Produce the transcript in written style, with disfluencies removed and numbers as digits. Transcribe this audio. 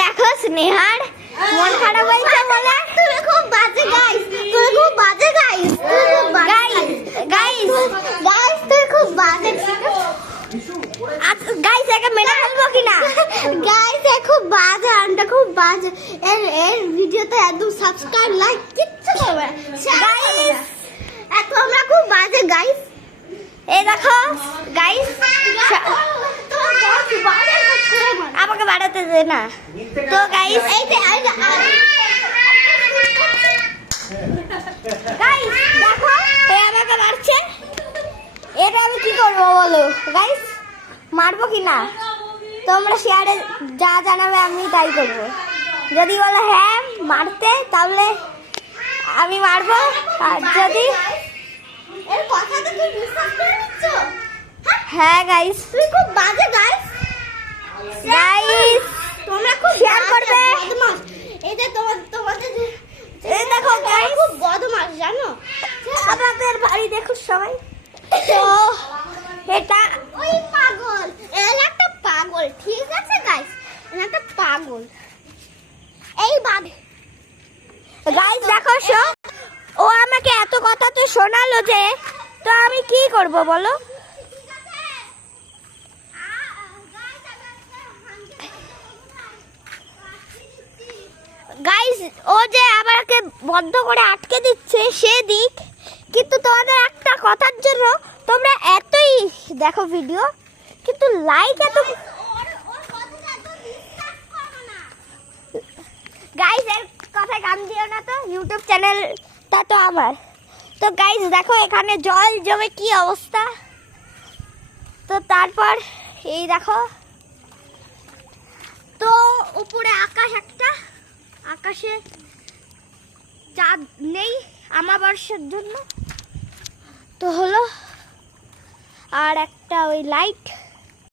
দেখো স্নেহার মন খারাপ হয়েছে বলে তুমি খুব বাজে গাইস, তুমি খুব বাজে গাইস, তুমি খুব বাজে গাইস, গাইস তুমি খুব বাজে। গাইস একে মেরে ফেলবো কিনা? গাইস এ খুব বাজে, আনটা খুব বাজে। এর ভিডিওতে একদম সাবস্ক্রাইব লাইক কিচ্ছু করবে না গাইস। তোমরা খুব বাজে গাইস। এই দেখো গাইস, আমাকে বাড়াতে দে না তো গাইস। গাইস দেখো এ আমাকে মারছে, এটা আমি কি করবো বলো গাইস? মারবো কি না তোমরা শেয়ারে যা জানাবে আমি তাই করবো। যদি বলো হ্যাঁ মারতে তাহলে আমি মারবো, আর যদি এর কথা তো তুমি বিশ্বাস করে নিচ্ছ। হ্যাঁ গাইস তুমি খুব বাজে গাইস। গাইস তোমরা খুব শেয়ার করবে। এই যে তোমাদের এই দেখো গাইস খুব বদমাশ জানো, আমাদের বাড়ি দেখো সবাই। তো এটা ওই পাগল, এর একটা পাগল, ঠিক আছে গাইস, এর একটা পাগল। এই বাদে গাইস দেখো ও আমাকে এত কথা তো শোনালো যে, তো আমি কি করব বলো? গাইস ও যে আমাকে বন্ধ করে আটকে দিচ্ছে সে দিক, কিন্তু তোমাদের একটা কথার জন্য তোমরা এতই দেখো ভিডিও কিন্তু লাইক এত। গাইস এর কথায় গান দিও না তো, ইউটিউব চ্যানেলটা তো আমার। তো গাইস দেখো এখানে জল জমে কি অবস্থা। তো তারপর এই দেখো তো উপরে আকাশ, একটা আকাশে চাঁদ নেই আমাবস্যার জন্য তো হলো, আর একটা ওই লাইট